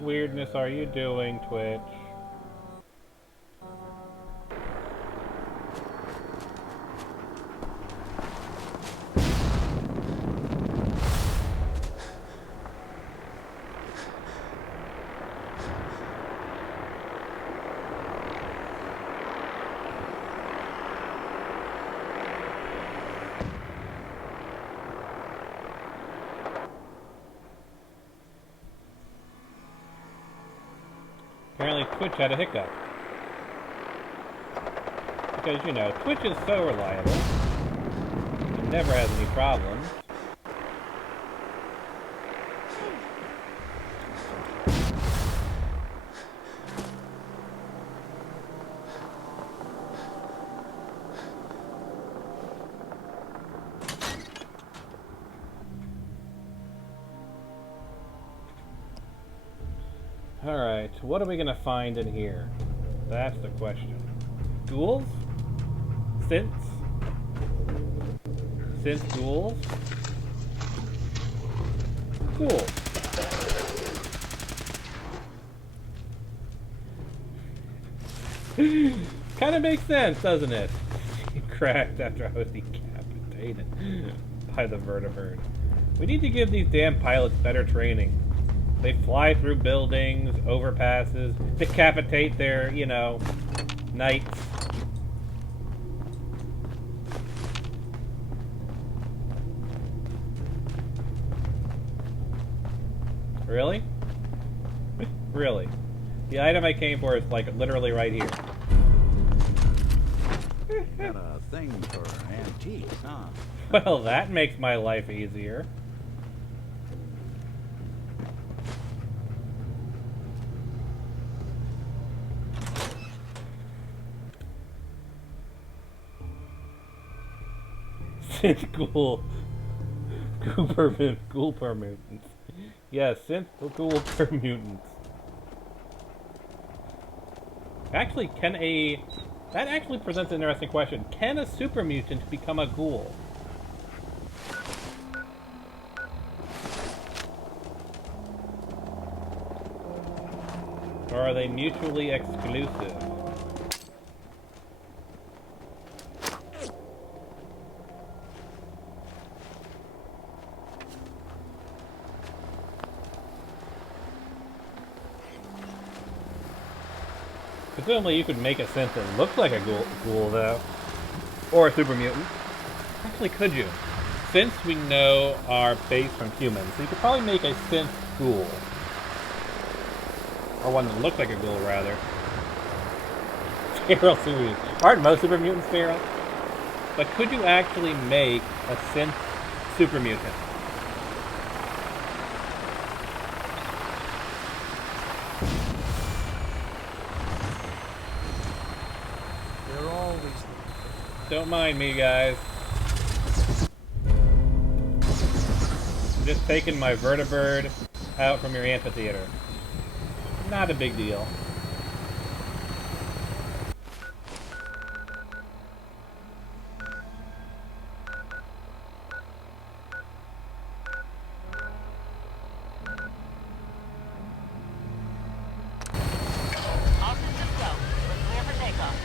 What weirdness are you doing, Twitch? Apparently Twitch had a hiccup. Because, you know, Twitch is so reliable. It never has any problems. Alright, what are we gonna find in here? That's the question. Ghouls? Synths? Synth ghouls? Cool. Kind of makes sense, doesn't it? He cracked after I was decapitated by the vertibird. We need to give these damn pilots better training. They fly through buildings, overpasses, decapitate their, you know, knights. Really? Really? The item I came for is, like, literally right here. Got a thing for antiques, huh? Well, that makes my life easier. Synth ghoul. Ghoul per mutants. Yeah, synth ghoul per mutants. Actually, that actually presents an interesting question. Can a super mutant become a ghoul? Or are they mutually exclusive? Presumably you could make a synth that looks like a ghoul, though. Or a super mutant. Actually, could you? Since we know are based from humans, so you could probably make a synth ghoul. Or one that looks like a ghoul, rather. Feral super mutant. Aren't most super mutants feral? But could you actually make a synth super mutant? They're always... Don't mind me, guys. I'm just taking my vertibird out from your amphitheater. Not a big deal. All systems go. We're clear for takeoff.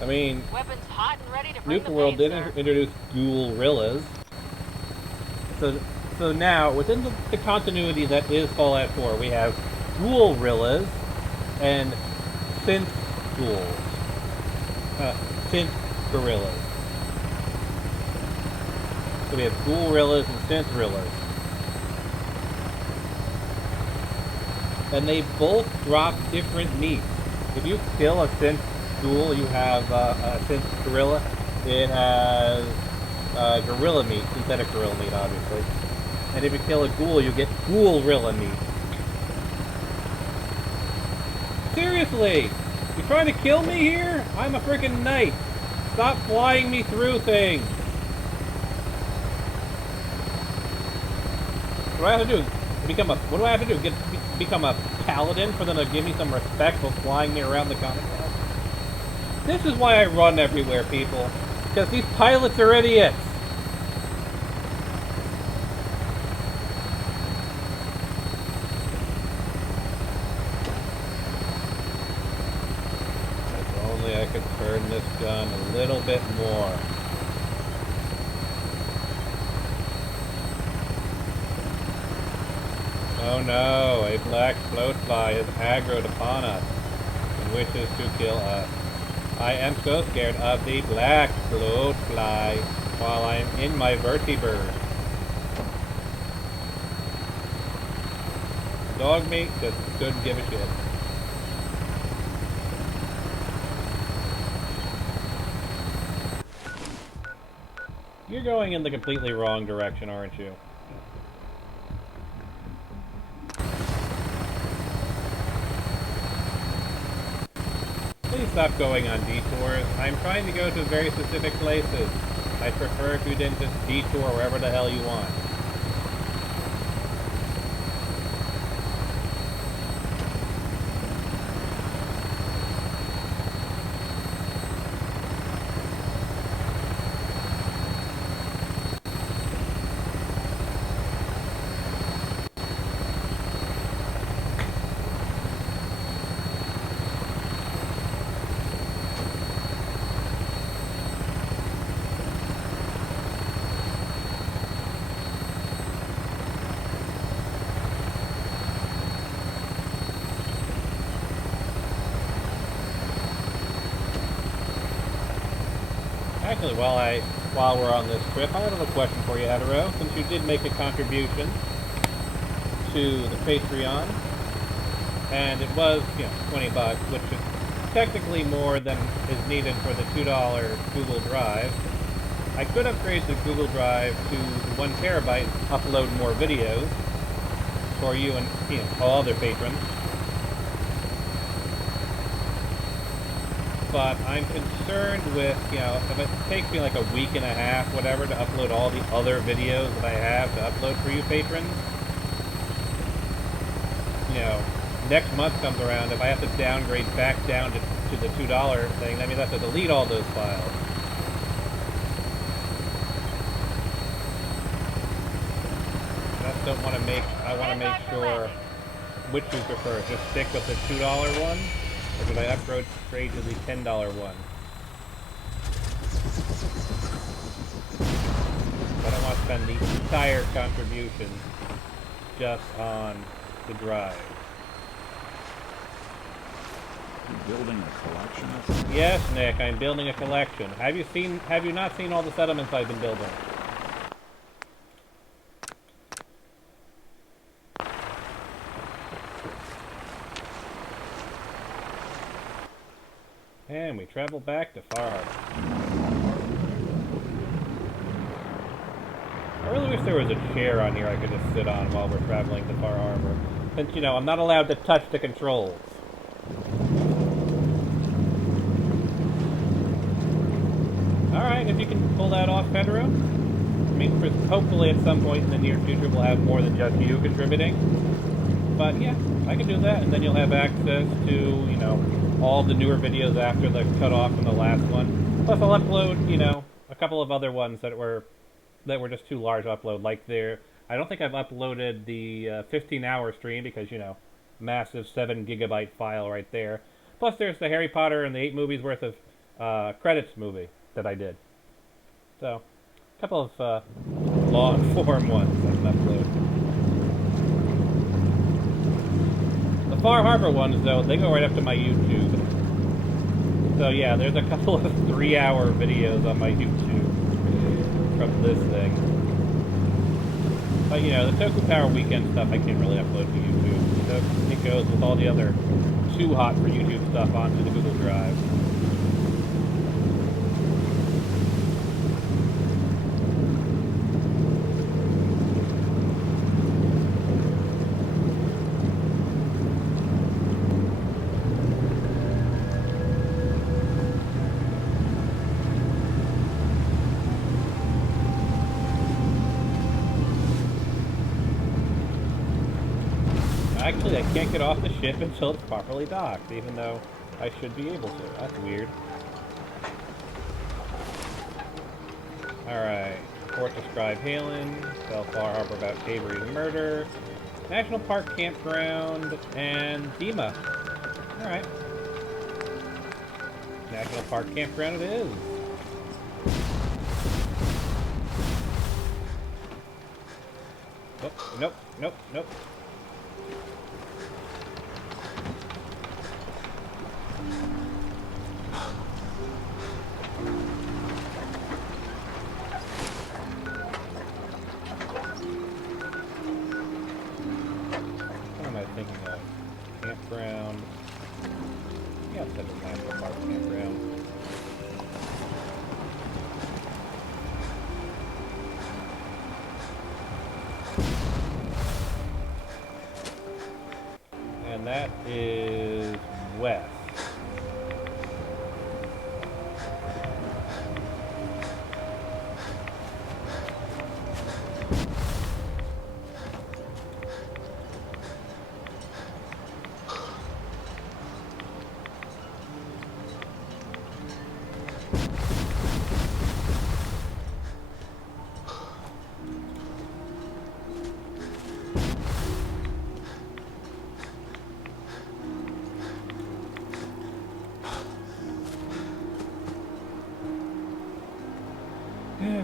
I mean, Weapons hot and ready to bring Nuka the World pain, did sir. introduce Ghoul-rillas. So now, within the continuity that is Fallout 4, we have Ghoul-rillas and synth ghouls. Synth gorillas. So we have Ghoul-rillas and synth-rillas. And they both drop different meats. If you kill a synth ghoul, you have a synth gorilla. It has gorilla meat, synthetic gorilla meat, obviously. And if you kill a ghoul, you get ghoul-rilla meat. Seriously! You trying to kill me here? I'm a freaking knight! Stop flying me through things! What do I have to do? What do I have to do? Become a paladin for them to give me some respect for flying me around the Commonwealth? This is why I run everywhere, people. Because these pilots are idiots! I could turn this gun a little bit more. Oh no, a black floatfly has aggroed upon us and wishes to kill us. I am so scared of the black floatfly while I'm in my vertibird. Dog meat just couldn't give a shit. You're going in the completely wrong direction, aren't you? Please stop going on detours. I'm trying to go to very specific places. I'd prefer if you didn't just detour wherever the hell you want. Actually, while we're on this trip, I have a question for you, Hetero. Since you did make a contribution to the Patreon, and it was, you know, 20 bucks, which is technically more than is needed for the $2 Google Drive. I could upgrade the Google Drive to the 1 terabyte and upload more videos for you and, you know, all other patrons. But I'm concerned with, you know, if it takes me like a week and a half, whatever, to upload all the other videos that I have to upload for you patrons. You know, next month comes around, if I have to downgrade back down to the $2 thing, that means I have to delete all those files. And I just don't want to I want to make sure which you prefer. Just stick with the $2 one? Or should I upgrade to the $10 one? I don't want to spend the entire contribution just on the drive. You're building a collection? Yes, Nick, I'm building a collection. Have you not seen all the settlements I've been building? And we travel back to Far Harbor. I really wish there was a chair on here I could just sit on while we're traveling to Far Harbor. Since, you know, I'm not allowed to touch the controls. Alright, if you can pull that off, Pedro. I mean, hopefully at some point in the near future we'll have more than just you contributing. But yeah, I can do that, and then you'll have access to, you know, all the newer videos after the cutoff from the last one. Plus I'll upload, you know, a couple of other ones that were just too large to upload. Like I don't think I've uploaded the 15-hour stream because, you know, massive 7 gigabyte file right there. Plus there's the Harry Potter and the 8 movies worth of credits movie that I did. So, a couple of long-form ones I can upload. The Far Harbor ones, though, they go right up to my YouTube. So yeah, there's a couple of 3-hour videos on my YouTube from this thing. But you know, the Toku Power Weekend stuff I can't really upload to YouTube. So it goes with all the other too hot for YouTube stuff onto the Google Drive. Actually, I can't get off the ship until it's properly docked, even though I should be able to. That's weird. Alright. Port describe Halen. Tell Far Harbor about Avery's murder. National Park Campground. And Dima. Alright. National Park Campground it is. Nope, nope, nope, nope. What am I thinking of? Campground. Yeah, it's a National Park Campground. And that is west.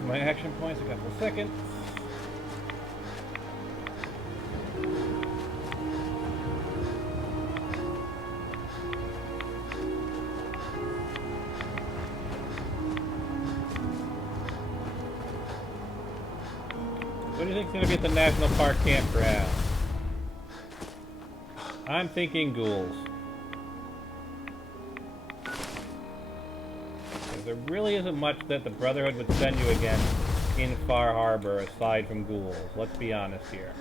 My action points, a couple of seconds. What do you think's gonna be at the National Park Campground? I'm thinking ghouls. There really isn't much that the Brotherhood would send you against in Far Harbor aside from ghouls. Let's be honest here.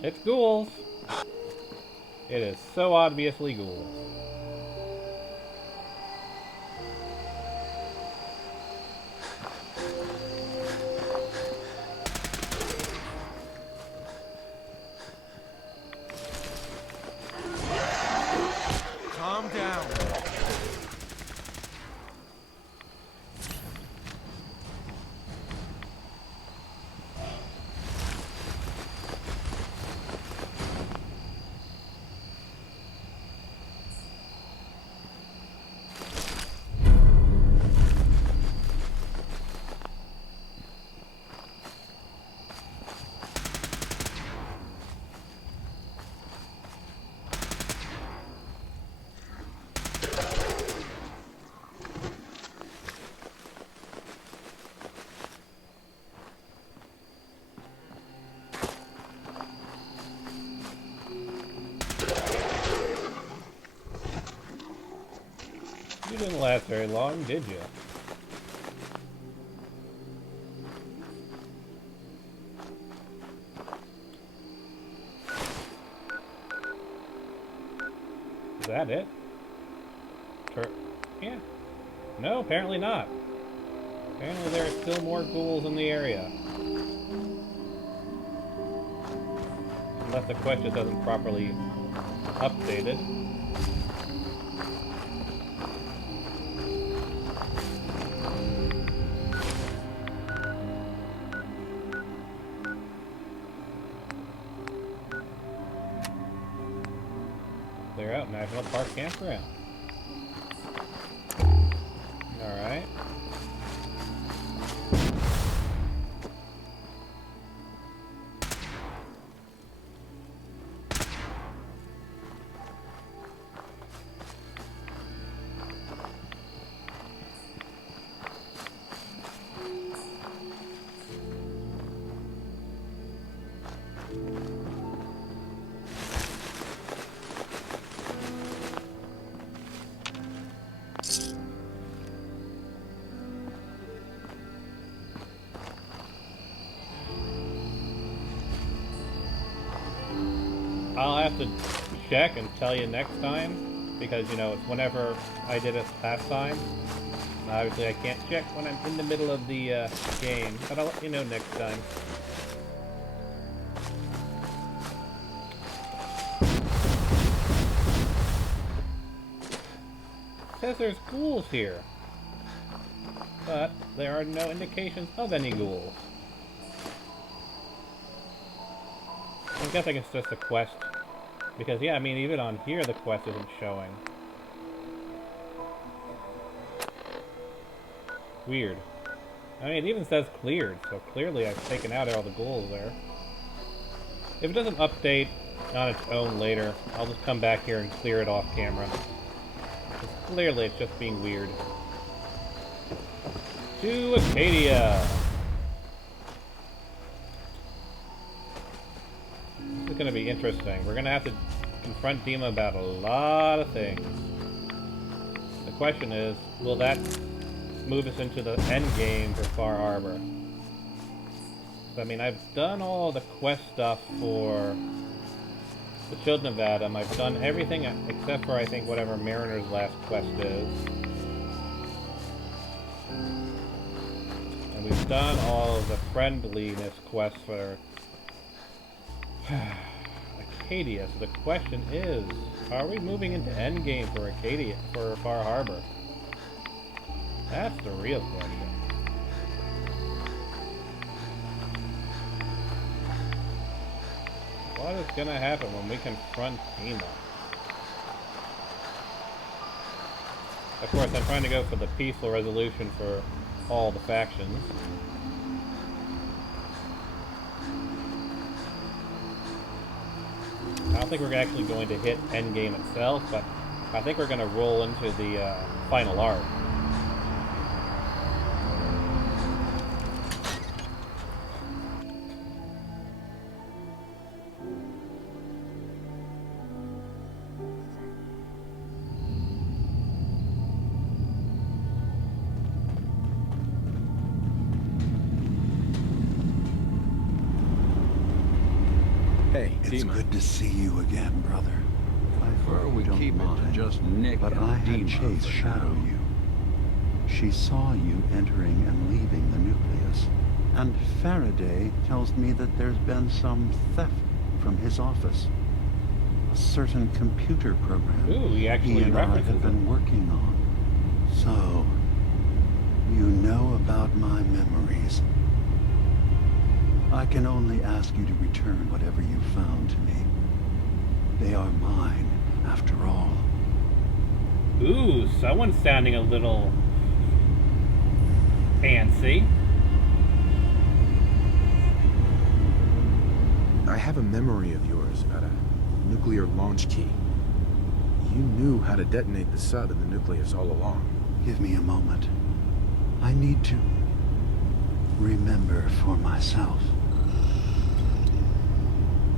It's ghouls. It is so obviously ghouls. Calm down. You didn't last very long, did you? Is that it? Yeah. No, apparently not. Apparently there are still more ghouls in the area. Unless the quest just isn't properly updated. They're out, National Park Campground. Alright. I'll have to check and tell you next time, because, you know, it's whenever I did it last time. Obviously, I can't check when I'm in the middle of the game, but I'll let you know next time. It says there's ghouls here, but there are no indications of any ghouls. I'm guessing it's just a quest, because yeah, I mean, even on here the quest isn't showing. Weird. I mean, it even says cleared, so clearly I've taken out all the ghouls there. If it doesn't update on its own later, I'll just come back here and clear it off camera. Because clearly it's just being weird. To Acadia! This is gonna be interesting. We're gonna have to confront Dima about a lot of things. The question is, will that move us into the end game for Far Harbor? So, I mean, I've done all the quest stuff for the Children of Adam. I've done everything except for, I think, whatever Mariner's last quest is. And we've done all of the friendliness quests for Acadia. So the question is, are we moving into endgame for Acadia, for Far Harbor? That's the real question. What is gonna happen when we confront Dima? Of course, I'm trying to go for the peaceful resolution for all the factions. I don't think we're actually going to hit endgame itself, but I think we're going to roll into the final arc. Hey, It's Dima. good to see you again, brother. I Prefer hope we you don't keep it to mind, just Nick but and I had Dima Chase for shadow now. you. She saw you entering and leaving the nucleus, and Faraday tells me that there's been some theft from his office. A certain computer program Ooh, he actually and I references have been it. working on. So, you know about my memories. I can only ask you to return whatever you found to me. They are mine, after all. Ooh, someone's sounding a little fancy. I have a memory of yours about a nuclear launch key. You knew how to detonate the sub in the nucleus all along. Give me a moment. I need to remember for myself.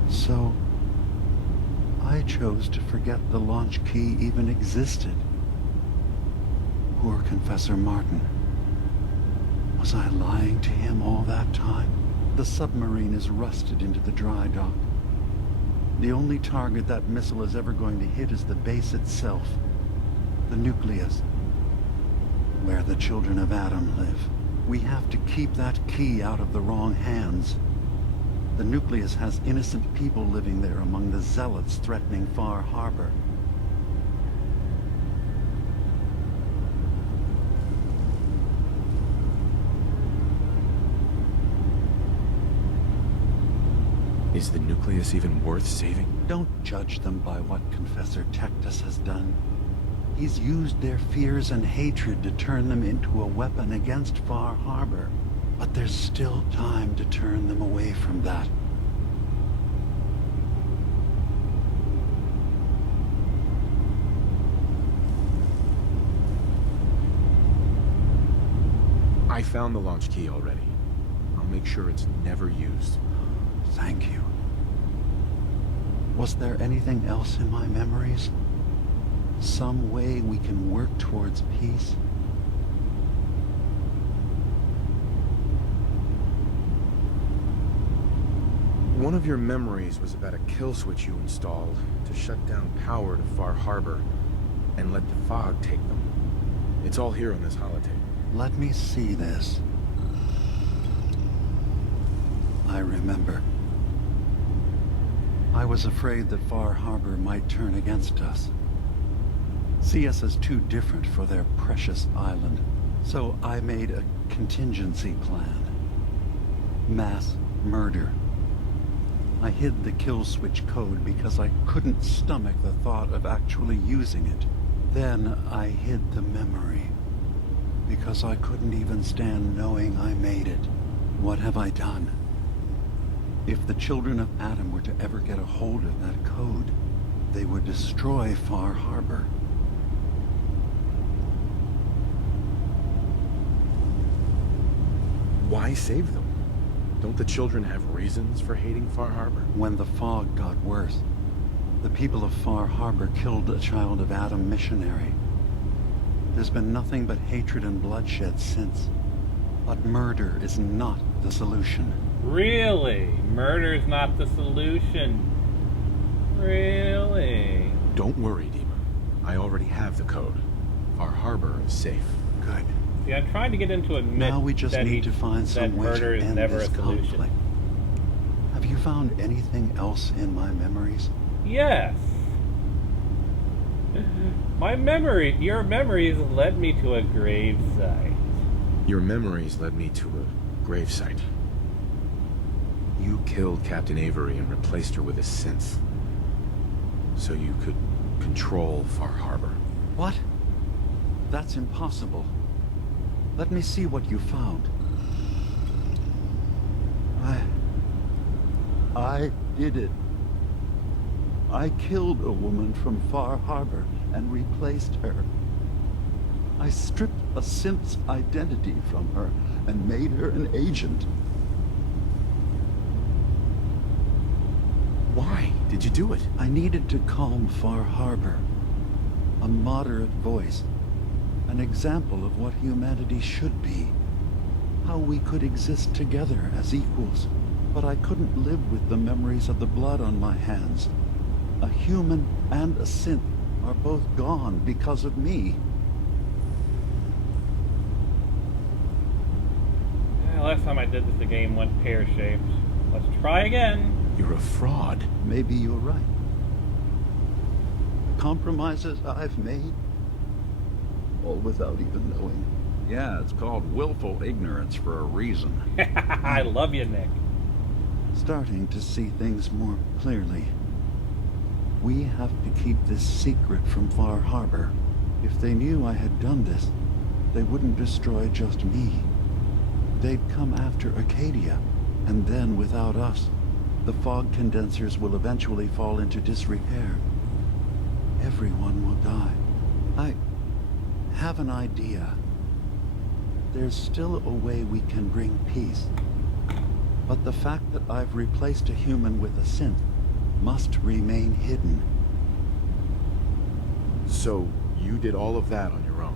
So, I chose to forget the launch key even existed. Poor Confessor Martin. Was I lying to him all that time? The submarine is rusted into the dry dock. The only target that missile is ever going to hit is the base itself. The nucleus. Where the children of Adam live. We have to keep that key out of the wrong hands. The nucleus has innocent people living there among the zealots threatening Far Harbor. Is the nucleus even worth saving? Don't judge them by what Confessor Tectus has done. He's used their fears and hatred to turn them into a weapon against Far Harbor. But there's still time to turn them away from that. I found the launch key already. I'll make sure it's never used. Thank you. Was there anything else in my memories? Some way we can work towards peace? One of your memories was about a kill switch you installed to shut down power to Far Harbor and let the fog take them. It's all here on this holotape. Let me see this. I remember. I was afraid that Far Harbor might turn against us. See us as too different for their precious island. So I made a contingency plan. Mass murder. I hid the kill switch code because I couldn't stomach the thought of actually using it. Then I hid the memory because I couldn't even stand knowing I made it. What have I done? If the children of Adam were to ever get a hold of that code, they would destroy Far Harbor. Why save them? Don't the children have reasons for hating Far Harbor? When the fog got worse, the people of Far Harbor killed a child of Adam missionary. There's been nothing but hatred and bloodshed since. But murder is not the solution. Really? Murder's not the solution. Really? Don't worry, Dima. I already have the code. Far Harbor is safe. Good. See, I'm trying to get him to admit Now we just that need to find that some way murder to is end never this a solution. conflict. Have you found anything else in my memories? Yes. Your memories led me to a gravesite. Your memories led me to a gravesite. You killed Captain Avery and replaced her with a synth. So you could control Far Harbor. What? That's impossible. Let me see what you found. I did it. I killed a woman from Far Harbor and replaced her. I stripped a synth's identity from her and made her an agent. Why did you do it? I needed to calm Far Harbor. A moderate voice. An example of what humanity should be. How we could exist together as equals. But I couldn't live with the memories of the blood on my hands. A human and a synth are both gone because of me. Yeah, last time I did this, the game went pear-shaped. Let's try again. You're a fraud. Maybe you're right. The compromises I've made, all without even knowing. Yeah, it's called willful ignorance for a reason. I love you, Nick. Starting to see things more clearly. We have to keep this secret from Far Harbor. If they knew I had done this, they wouldn't destroy just me. They'd come after Acadia, and then without us, the fog condensers will eventually fall into disrepair. Everyone will die. I have an idea. There's still a way we can bring peace. But the fact that I've replaced a human with a synth must remain hidden. So you did all of that on your own?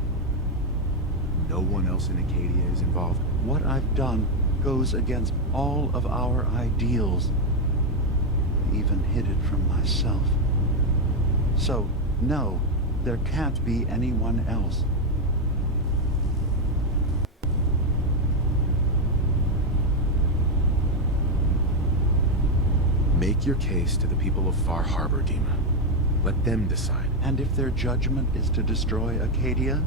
No one else in Acadia is involved? What I've done goes against all of our ideals. I even hid it from myself. So, no, there can't be anyone else. Make your case to the people of Far Harbor, Dima. Let them decide. And if their judgment is to destroy Acadia,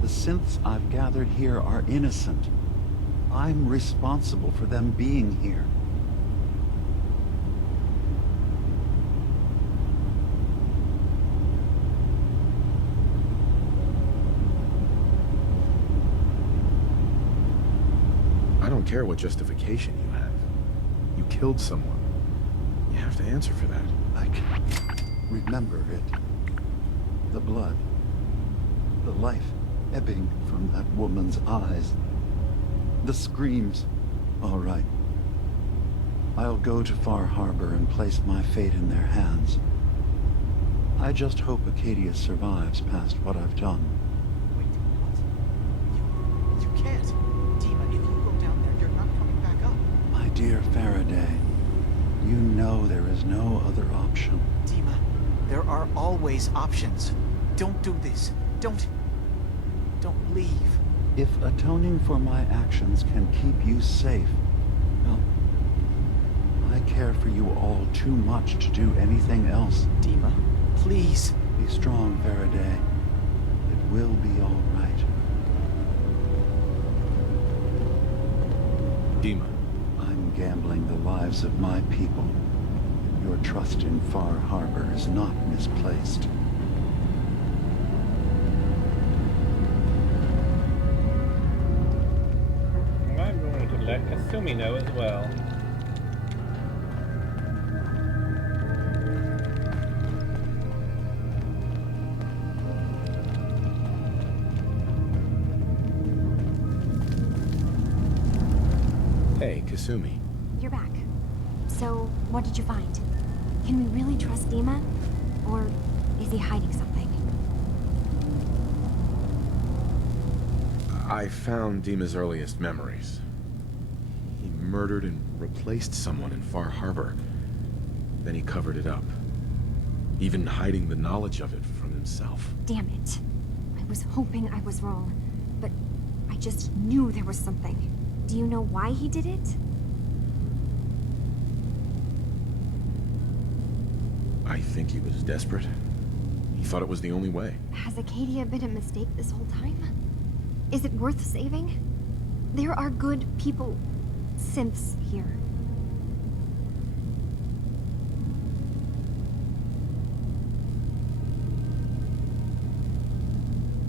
the synths I've gathered here are innocent. I'm responsible for them being here. I don't care what justification you have. You killed someone. You have to answer for that. I can remember it. The blood. The life ebbing from that woman's eyes. The screams. All right. I'll go to Far Harbor and place my fate in their hands. I just hope Acadia survives past what I've done. Wait, what? You can't. Dima, if you go down there, you're not coming back up. My dear Faraday, know there is no other option. Dima, there are always options. Don't do this. Don't leave. If atoning for my actions can keep you safe, well, I care for you all too much to do anything else. Dima, please. Be strong, Faraday. It will be all right. Dima. I'm gambling the lives of my people. Your trust in Far Harbor is not misplaced. I'm going to let Kasumi know as well. Hey, Kasumi. You're back. So, what did you find? Can we really trust Dima? Or is he hiding something? I found Dima's earliest memories. He murdered and replaced someone in Far Harbor. Then he covered it up. Even hiding the knowledge of it from himself. Damn it. I was hoping I was wrong, but I just knew there was something. Do you know why he did it? I think he was desperate. He thought it was the only way. Has Acadia been a mistake this whole time? Is it worth saving? There are good people, synths here.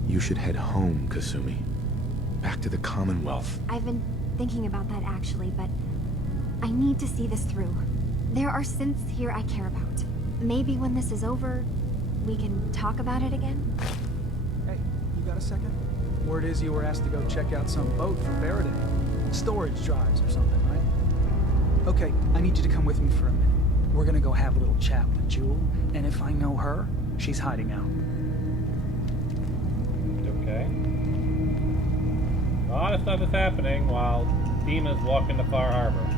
You should head home, Kasumi. Back to the Commonwealth. I've been thinking about that actually, but I need to see this through. There are synths here I care about. Maybe when this is over, we can talk about it again? Hey, you got a second? Word is you were asked to go check out some boat for Faraday. Storage drives or something, right? Okay, I need you to come with me for a minute. We're gonna go have a little chat with Jewel, and if I know her, she's hiding out. Okay. A lot of stuff is happening while Dima's walking to Far Harbor.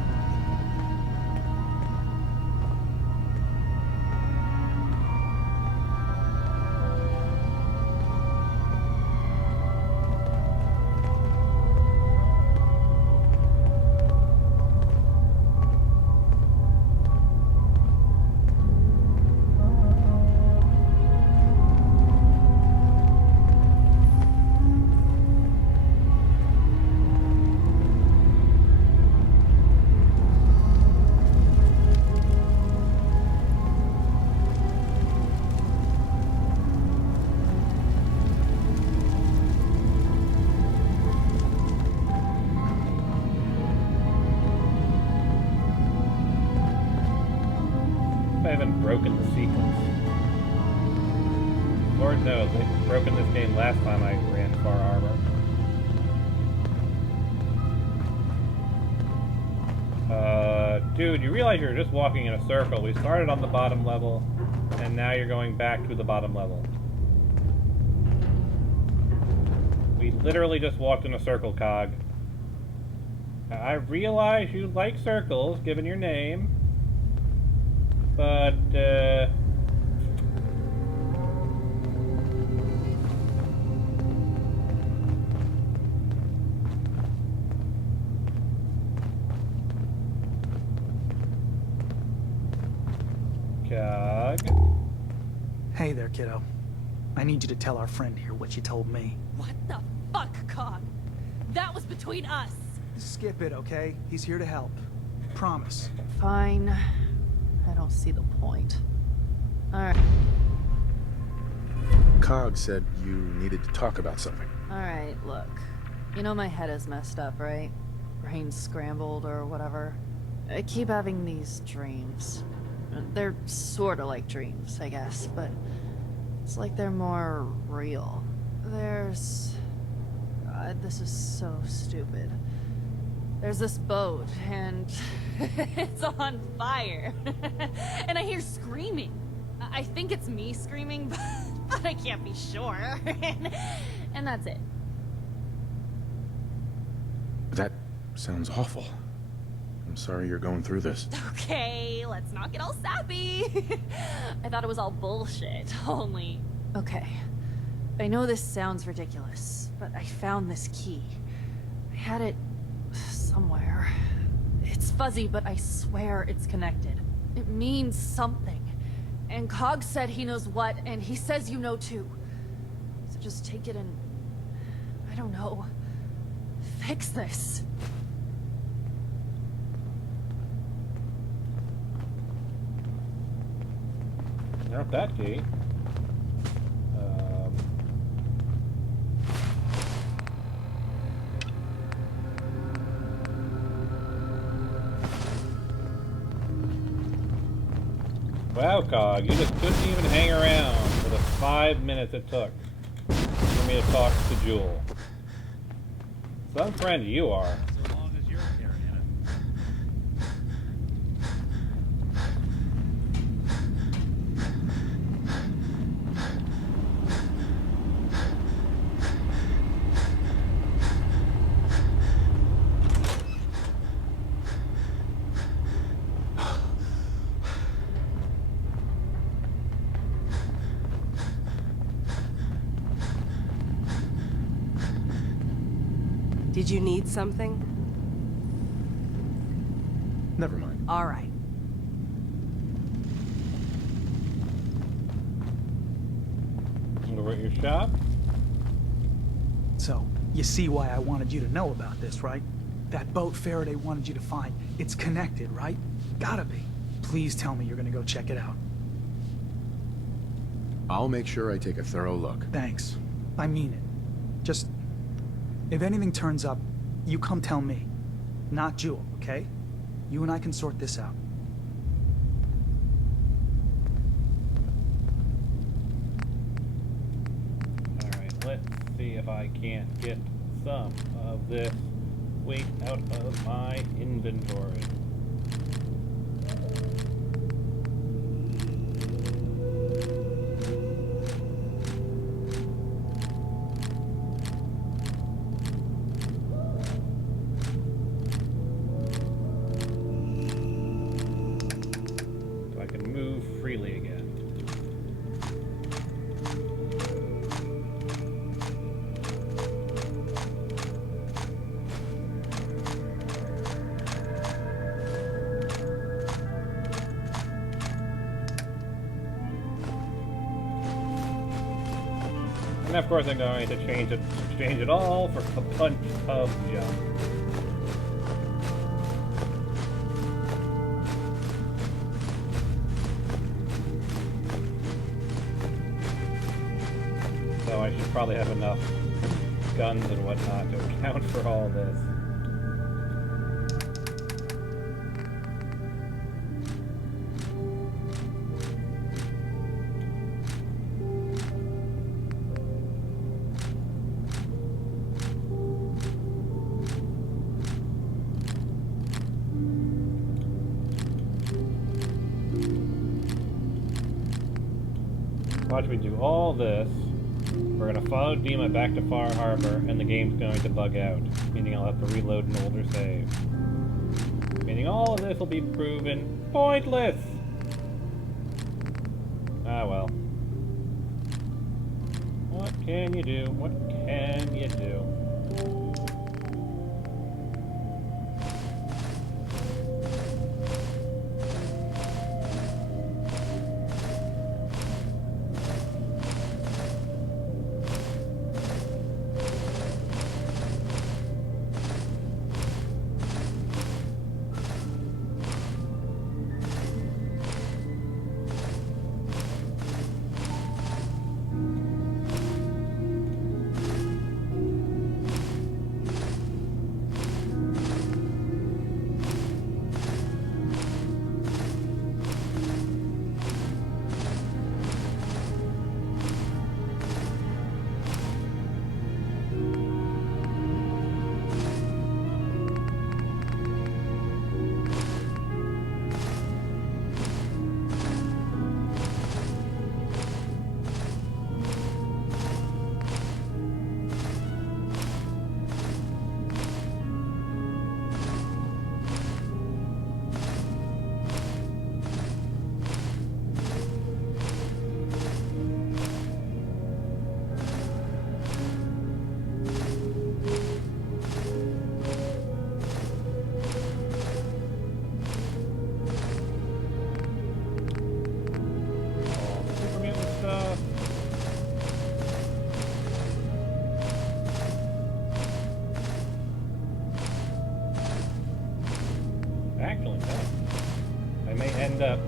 I haven't broken the sequence. Lord knows, I've broken this game last time I ran Far Harbor. Dude, you realize you're just walking in a circle. We started on the bottom level, and now you're going back to the bottom level. We literally just walked in a circle, Cog. I realize you like circles, given your name. But, Cog. Hey there, kiddo. I need you to tell our friend here what you told me. What the fuck, Cog? That was between us. Skip it, okay? He's here to help. Promise. Fine. I don't see the point. Alright. Cog said you needed to talk about something. Alright, look. You know my head is messed up, right? Brain's scrambled or whatever. I keep having these dreams. They're sorta like dreams, I guess, but it's like they're more real. There's... God, this is so stupid. There's this boat, and it's on fire. And I hear screaming. I think it's me screaming, but I can't be sure. And that's it. That sounds awful. I'm sorry you're going through this. Okay, let's not get all sappy. I thought it was all bullshit, only... Okay. I know this sounds ridiculous, but I found this key. I had it somewhere. It's fuzzy, but I swear it's connected. It means something. And Cog said he knows what, and he says you know too. So just take it and... I don't know. Fix this. Not that key. Wow, Cog, you just couldn't even hang around for the 5 minutes it took for me to talk to Jewel. Some friend you are. So long as you're carrying it. Did you need something? Never mind. All right. Over at your shop? So, you see why I wanted you to know about this, right? That boat Faraday wanted you to find, it's connected, right? Gotta be. Please tell me you're gonna go check it out. I'll make sure I take a thorough look. Thanks. I mean it. Just... if anything turns up, you come tell me. Not Jewel, okay? You and I can sort this out. Alright, let's see if I can't get some of this weight out of my inventory. So I can move freely again. And of course I'm going to change it all for a bunch of junk. So I should probably have enough guns and whatnot to account for all this. Watch me do all this. We're gonna follow Dima back to Far Harbor, and the game's going to bug out, meaning I'll have to reload an older save. Meaning all of this will be proven pointless! Ah well. What can you do? What can you do? end up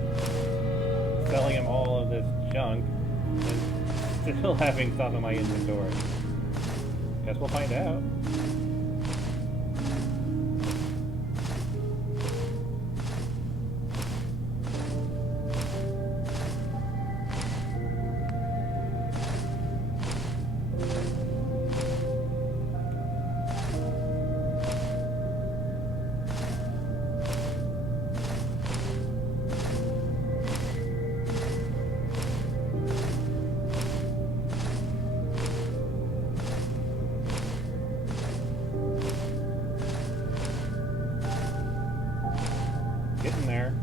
selling him all of this junk and still having stuff in my inventory? Guess we'll find out. Getting there.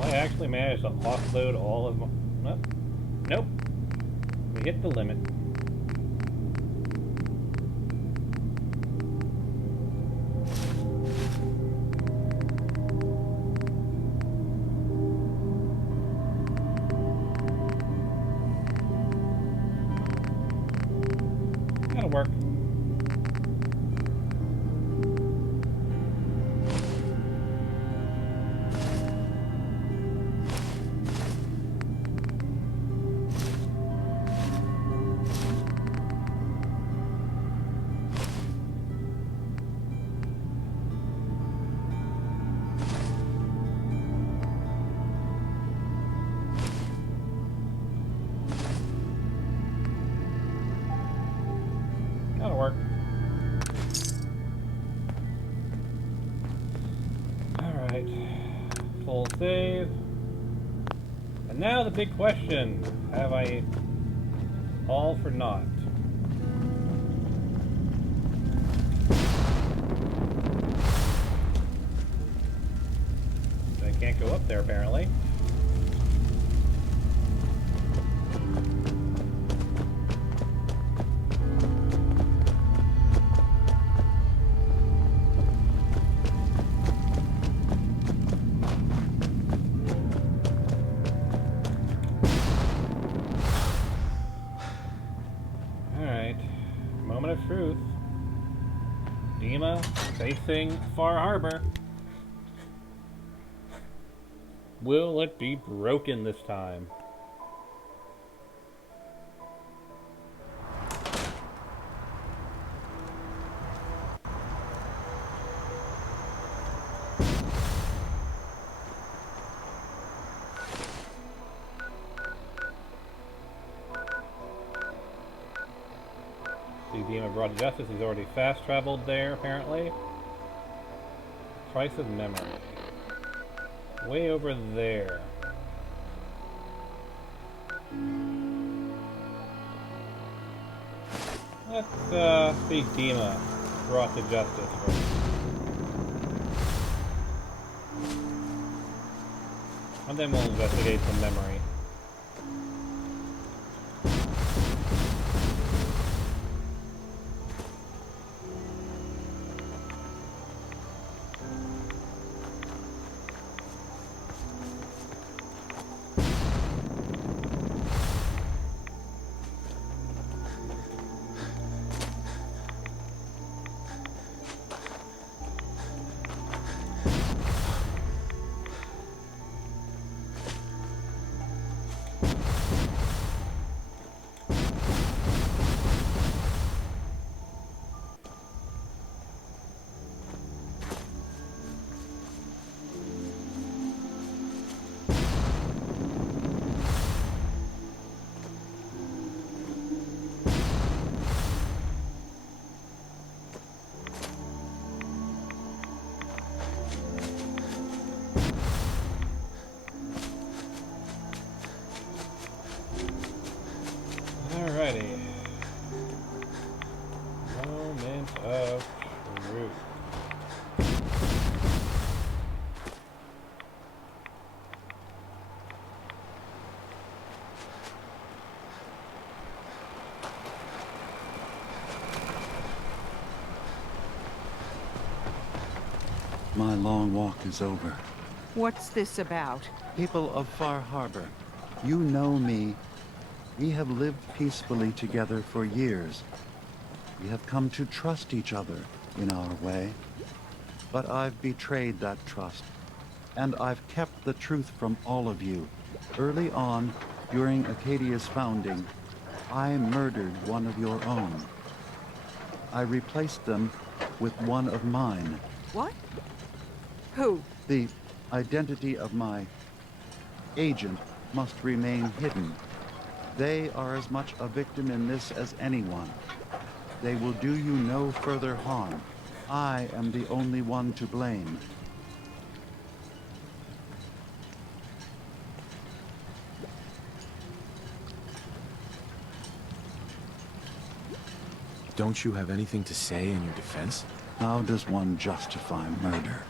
I actually managed to offload all of my... Nope. We hit the limit. That'll work. That'll work. Alright. Full save. And now the big question. Have I all for naught? I can't go up there apparently. Moment of truth. Dima facing Far Harbor. Will it be broken this time? Dima brought to justice. He's already fast traveled there, apparently. Price of memory. Way over there. Let's see Dima brought to justice first. And then we'll investigate some memory. My long walk is over. What's this about? People of Far Harbor, you know me. We have lived peacefully together for years. We have come to trust each other in our way. But I've betrayed that trust, and I've kept the truth from all of you. Early on, during Acadia's founding, I murdered one of your own. I replaced them with one of mine. What? Who? The identity of my agent must remain hidden. They are as much a victim in this as anyone. They will do you no further harm. I am the only one to blame. Don't you have anything to say in your defense? How does one justify murder?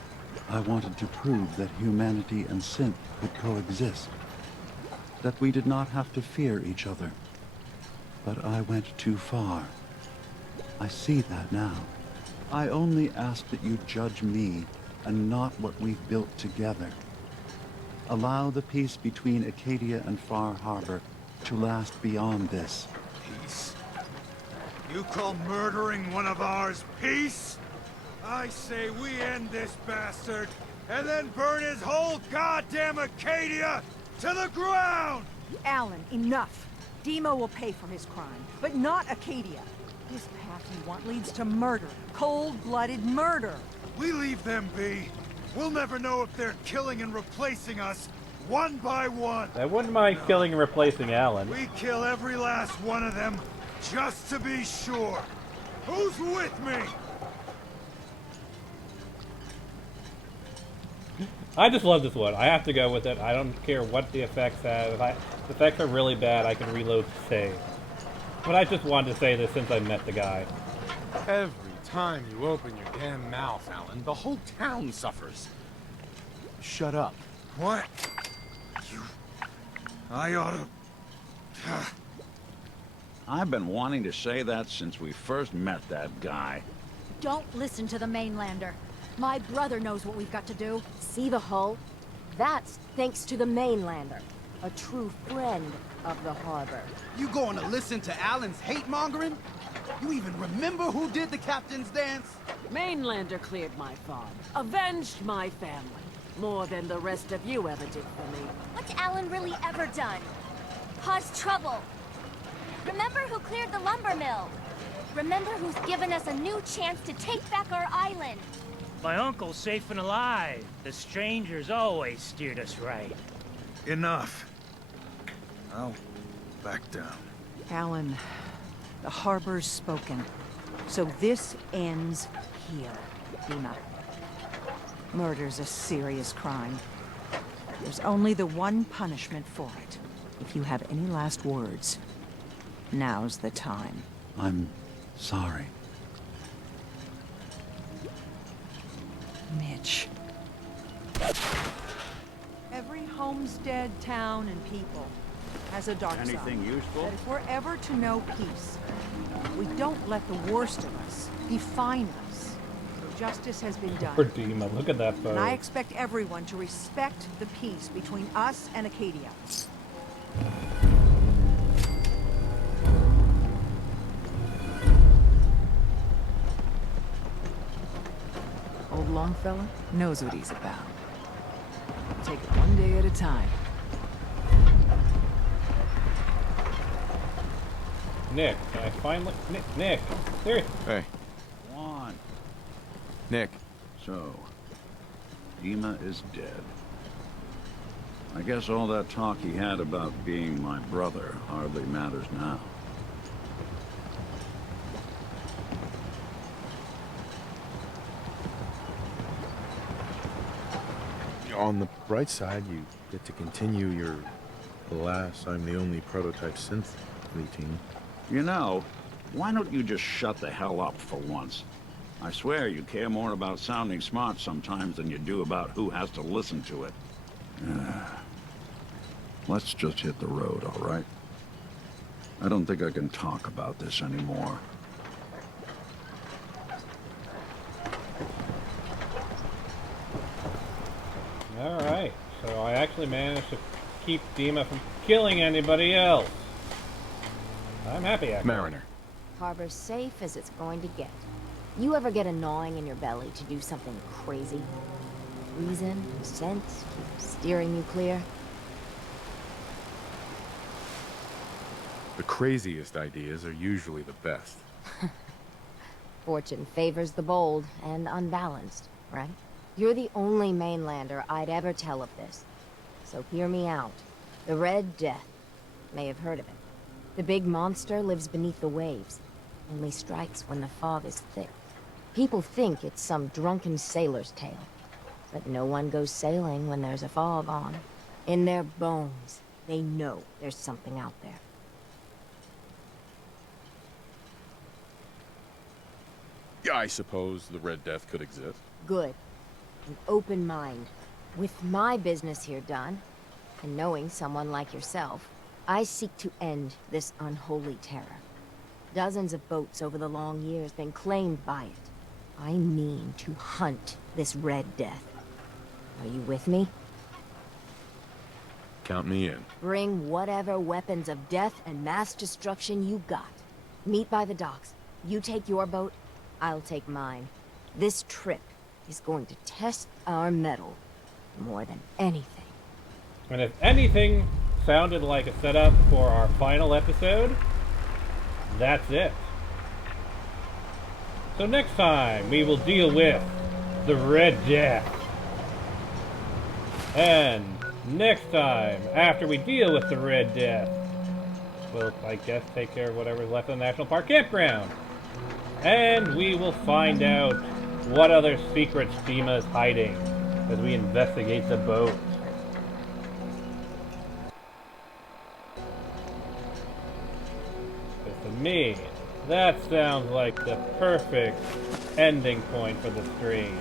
I wanted to prove that humanity and synth could coexist. That we did not have to fear each other. But I went too far. I see that now. I only ask that you judge me and not what we've built together. Allow the peace between Acadia and Far Harbor to last beyond this. Peace? You call murdering one of ours peace? I say we end this bastard, and then burn his whole goddamn Acadia to the ground! Alan, enough. Demo will pay for his crime, but not Acadia. This path you want leads to murder. Cold-blooded murder. We leave them be. We'll never know if they're killing and replacing us, one by one. I wouldn't mind killing and replacing Alan. We kill every last one of them, just to be sure. Who's with me? I just love this one. I have to go with it. I don't care what the effects have. If the effects are really bad, I can reload to save. But I just wanted to say this since I met the guy. Every time you open your damn mouth, Alan, the whole town suffers. Shut up. What? You... I oughta... I've been wanting to say that since we first met that guy. Don't listen to the mainlander. My brother knows what we've got to do. See the hull? That's thanks to the mainlander. A true friend of the harbor. You going to listen to Alan's hate-mongering? You even remember who did the captain's dance? Mainlander cleared my farm, avenged my family, more than the rest of you ever did for me. What's Alan really ever done? Caused trouble. Remember who cleared the lumber mill? Remember who's given us a new chance to take back our island? My uncle's safe and alive. The strangers always steered us right. Enough. I'll back down. Alan, the harbor's spoken. So this ends here, Dima. Murder's a serious crime. There's only the one punishment for it. If you have any last words, now's the time. I'm sorry. Mitch. Every homestead, town, and people has a dark side. Anything useful? That if we're ever to know peace, we don't let the worst of us define us. So justice has been done. Poor Dima, look at that photo. And I expect everyone to respect the peace between us and Acadia. Old Longfellow knows what he's about. Take it one day at a time. Nick, can I finally... Nick, seriously. Hey. Go on. Nick. So, Dima is dead. I guess all that talk he had about being my brother hardly matters now. On the bright side, you get to continue your alas, I'm the only prototype synth routine. You know, why don't you just shut the hell up for once? I swear you care more about sounding smart sometimes than you do about who has to listen to it. Let's just hit the road, all right? I don't think I can talk about this anymore. Alright, so I actually managed to keep Dima from killing anybody else. I'm happy, actually. Mariner. Harbor's safe as it's going to get. You ever get a gnawing in your belly to do something crazy? Reason, sense, steering you clear? The craziest ideas are usually the best. Fortune favors the bold and unbalanced, right? You're the only mainlander I'd ever tell of this. So hear me out. The Red Death. May have heard of it. The big monster lives beneath the waves. Only strikes when the fog is thick. People think it's some drunken sailor's tale. But no one goes sailing when there's a fog on. In their bones, they know there's something out there. Yeah, I suppose the Red Death could exist. Good. An open mind. With my business here done, and knowing someone like yourself, I seek to end this unholy terror. Dozens of boats over the long years been claimed by it. I mean to hunt this Red Death. Are you with me? Count me in. Bring whatever weapons of death and mass destruction you got. Meet by the docks. You take your boat, I'll take mine. This trip is going to test our mettle more than anything. And if anything sounded like a setup for our final episode, that's it. So next time we will deal with the Red Death. And next time, after we deal with the Red Death, we'll, I guess, take care of whatever's left in the National Park Campground. And we will find out what other secrets Dima is hiding as we investigate the boat. But to me, that sounds like the perfect ending point for the stream.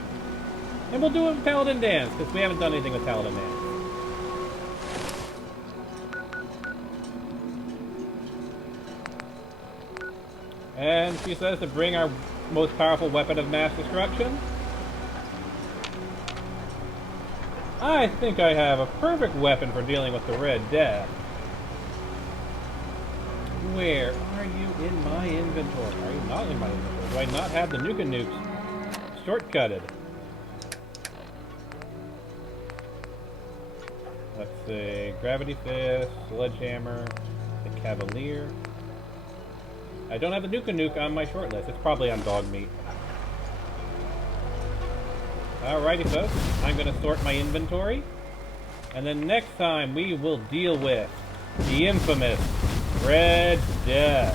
And we'll do a Paladin Dance, because we haven't done anything with Paladin Dance. And she says to bring our most powerful weapon of mass destruction. I think I have a perfect weapon for dealing with the Red Death. Where are you in my inventory? Are you not in my inventory? Do I not have the Nuka Nukes shortcutted? Let's see. Gravity Fist, Sledgehammer, the Cavalier. I don't have the Nuka Nuke on my short list. It's probably on dog meat. Alrighty, folks. I'm going to sort my inventory. And then next time we will deal with the infamous Red Death.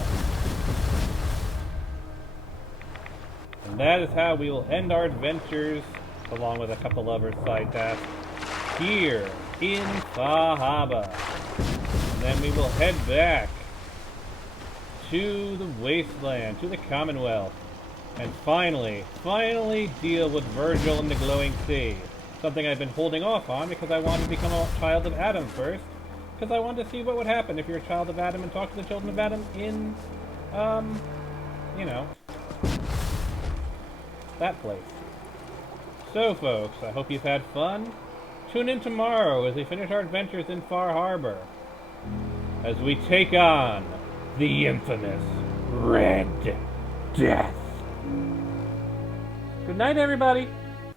And that is how we will end our adventures, along with a couple other side tasks, here in Far Harbor. And then we will head back to the Wasteland, to the Commonwealth, and finally deal with Virgil and the Glowing Sea. Something I've been holding off on because I wanted to become a child of Adam first, because I wanted to see what would happen if you're a child of Adam and talk to the children of Adam in, you know, that place. So folks, I hope you've had fun. Tune in tomorrow as we finish our adventures in Far Harbor, as we take on the infamous Red Death. Good night, everybody.